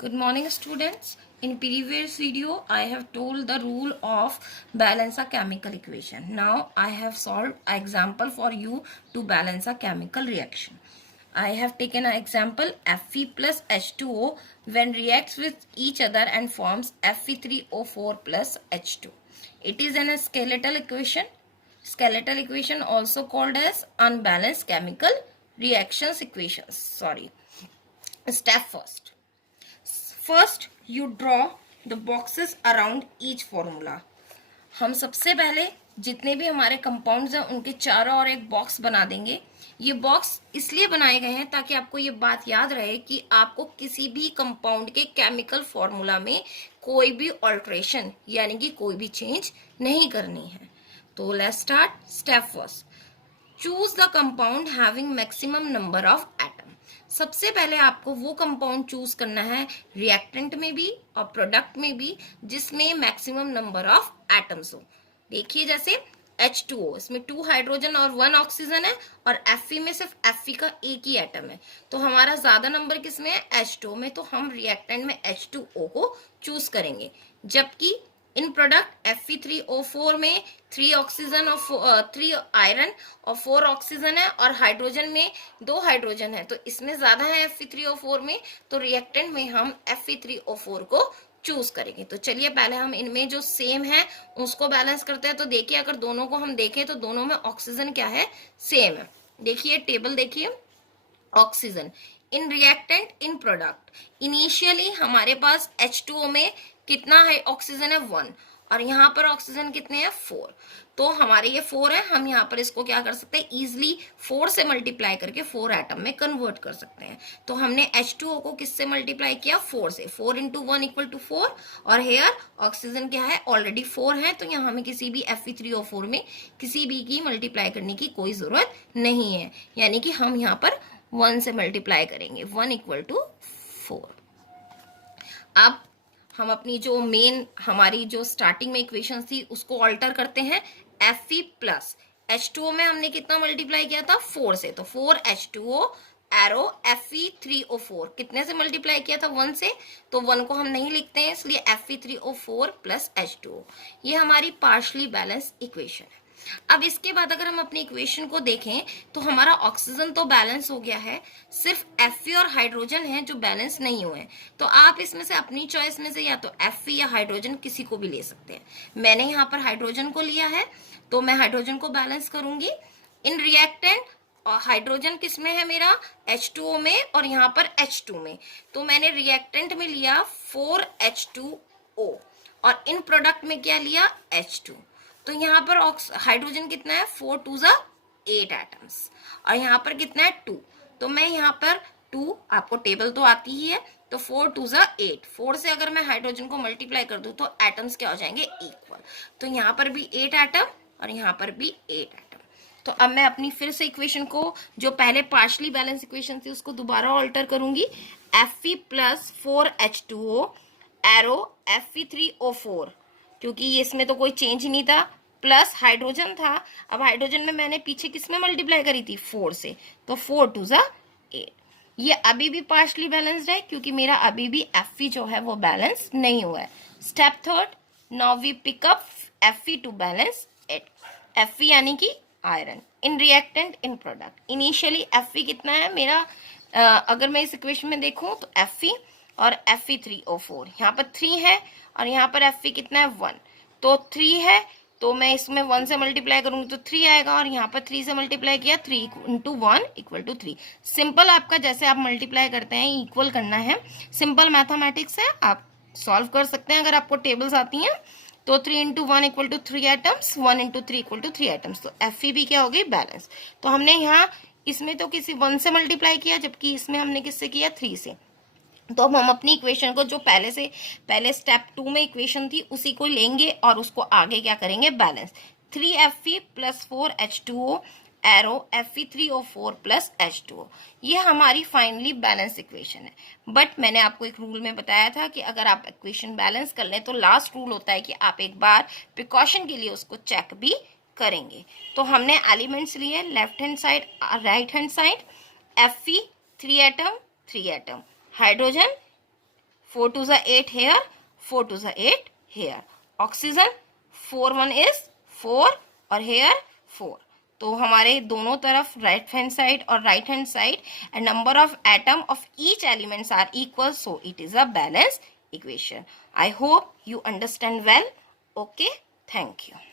Good morning, students. In previous video, I have told the rule of balance a chemical equation. Now, I have solved an example for you to balance a chemical reaction. I have taken an example Fe plus H2O when reacts with each other and forms Fe3O4 plus H2. It is a skeletal equation. Skeletal equation also called as unbalanced chemical reactions equations. Step first. First you draw the boxes around each formula. हम सबसे पहले जितने भी हमारे compounds हैं उनके चारों ओर एक बॉक्स बना देंगे. ये बॉक्स इसलिए बनाए गए हैं ताकि आपको ये बात याद रहे कि आपको किसी भी कंपाउंड के केमिकल फॉर्मूला में कोई भी ऑल्ट्रेशन यानी कि कोई भी चेंज नहीं करनी है. तो let's start. Step first, choose the compound having maximum number of atom. सबसे पहले आपको वो कंपाउंड चूज करना है रिएक्टेंट में भी और प्रोडक्ट में भी जिसमें मैक्सिमम नंबर ऑफ एटम्स हो. देखिए जैसे H2O, इसमें 2 हाइड्रोजन और 1 ऑक्सीजन है और Fe में सिर्फ Fe का एक ही एटम है. तो हमारा ज्यादा नंबर किसमें है? H2O में. तो हम रिएक्टेंट में H2O को चूज करेंगे. जबकि इन प्रोडक्ट Fe3O4 में 3 ऑक्सीजन और 3 आयरन और 4 ऑक्सीजन है और हाइड्रोजन में 2 हाइड्रोजन है. तो इसमें ज्यादा है Fe3O4 में. तो रिएक्टेंट में हम Fe3O4 को चूज करेंगे. तो चलिए पहले हम इनमें जो सेम है उसको बैलेंस करते हैं. तो देखिए अगर दोनों को हम देखें तो दोनों में ऑक्सीजन क्या है? सेम है. देखिए टेबल देखिए. Oxygen in reactant in product. Initially हमारे पास H2O में कितना है? ऑक्सीजन है 1 और यहाँ पर ऑक्सीजन कितने हैं? 4. तो हमारे ये 4 है. हम यहाँ पर इसको क्या कर सकते हैं? इजिली 4 से मल्टीप्लाई करके 4 एटम में कन्वर्ट कर सकते हैं. तो हमने H2O को किससे मल्टीप्लाई किया? 4 से. 4 इंटू 1 इक्वल टू 4 और हेयर ऑक्सीजन क्या है? ऑलरेडी 4 है. तो यहाँ हमें किसी भी Fe3O4 में किसी भी की मल्टीप्लाई करने की कोई जरूरत नहीं है. यानी कि हम यहाँ पर 1 से मल्टीप्लाई करेंगे. 1 इक्वल टू 4. अब हम अपनी जो मेन हमारी जो स्टार्टिंग में इक्वेशन थी उसको ऑल्टर करते हैं. Fe प्लस H2O में हमने कितना मल्टीप्लाई किया था? 4 से. तो 4H2O एरो Fe3O4 कितने से मल्टीप्लाई किया था? 1 से. तो 1 को हम नहीं लिखते हैं इसलिए Fe3O4 प्लस H2O. ये हमारी पार्शली बैलेंस इक्वेशन है. अब इसके बाद अगर हम अपनी इक्वेशन को देखें तो हमारा ऑक्सीजन तो बैलेंस हो गया है. सिर्फ Fe और हाइड्रोजन है जो बैलेंस नहीं हुए. तो आप इसमें से अपनी चॉइस में से या तो Fe या हाइड्रोजन किसी को भी ले सकते हैं. मैंने यहाँ पर हाइड्रोजन को लिया है तो मैं हाइड्रोजन को बैलेंस करूंगी. इन रिएक्टेंट और हाइड्रोजन किसमें है मेरा? H2O में और यहाँ पर H2 में. तो मैंने रिएक्टेंट में लिया 4H2O और इन प्रोडक्ट में क्या लिया? H2. तो यहाँ पर हाइड्रोजन कितना है? 4 2 ज़ा 8 एटम्स और यहाँ पर कितना है? 2. तो मैं यहाँ पर 2, आपको टेबल तो आती ही है. तो 4 2 ज़ा 8. 4 से अगर मैं हाइड्रोजन को मल्टीप्लाई कर दूं तो एटम्स क्या हो जाएंगे? इक्वल. तो यहाँ पर भी 8 एटम और यहाँ पर भी 8 एटम. तो अब मैं अपनी फिर से इक्वेशन को जो पहले पार्शली बैलेंस इक्वेशन थी उसको दोबारा ऑल्टर करूंगी. Fe plus 4H2O arrow Fe3O4 क्योंकि ये इसमें तो कोई चेंज नहीं था प्लस हाइड्रोजन था. अब हाइड्रोजन में मैंने पीछे किसमें मल्टीप्लाई करी थी? 4 से. तो 4 2 ज़ा 8. ये अभी भी पार्शली बैलेंस्ड है क्योंकि मेरा अभी भी Fe जो है वो बैलेंस नहीं हुआ है. Step third, now we pick up Fe to balance it. Fe यानी कि iron in reactant in product. Initially Fe कितना है मेरा? अगर मैं इस इक्वेशन में देखूं तो Fe और Fe3O4 यहाँ पर 3 है और यहाँ पर Fe कितना है? 1. तो 3 है तो मैं इसमें 1 से मल्टीप्लाई करूंगी तो 3 आएगा और यहाँ पर 3 से मल्टीप्लाई किया 3 इंटू 1 इक्वल टू 3. सिंपल आपका जैसे आप मल्टीप्लाई करते हैं इक्वल करना है. सिंपल मैथमेटिक्स है, आप सॉल्व कर सकते हैं अगर आपको टेबल्स आती हैं. तो 3 into 1 equal to 3 atoms, 1 into 3 equal to 3 atoms. तो Fe भी क्या हो गई? बैलेंस. तो हमने यहाँ इसमें तो किसी 1 से मल्टीप्लाई किया जबकि इसमें हमने किससे किया? 3 से. तो हम अपनी इक्वेशन को जो पहले स्टेप 2 में इक्वेशन थी उसी को लेंगे और उसको आगे क्या करेंगे? Balance. 3Fe plus 4H2O arrow Fe3O4 plus H2O. ये हमारी फाइनली बैलेंस इक्वेशन है. बट मैंने आपको एक रूल में बताया था कि अगर आप इक्वेशन बैलेंस कर लें तो लास्ट रूल होता है कि आप एक बार प्रिकॉशन के लिए उसको चेक भी करेंगे. तो हमने एलिमेंट्स लिए left hand side right hand side. Fe 3 atom 3 atom, hydrogen 4 to the 8 here, 4 to the 8 here. Oxygen 4 1 is 4 और here 4. तो हमारे दोनों तरफ राइट हैंड साइड और right hand side and number of atom of each elements are equal, so it is a balance equation. I hope you understand well. Okay, thank you.